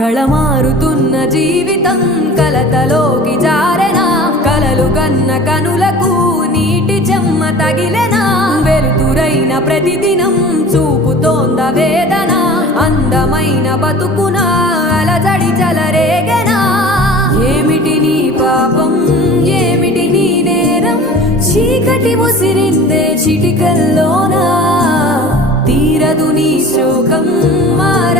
కళమారుతున్న జీవితం కలతలోకి జారెనా కలలు కన్న కనులకు నీటి చెమ్మ తగిలెనా వెలుతురైన ప్రతిదినం చూపుతోంద వేదన అందమైన బతుకున అలజడి చలరేగెనా ఏమిటి నీ పాపం ఏమిటి నీ నేరం చీకటి ముసిరిందే చిటికల్లోనా తీరదు నీ శోకం మార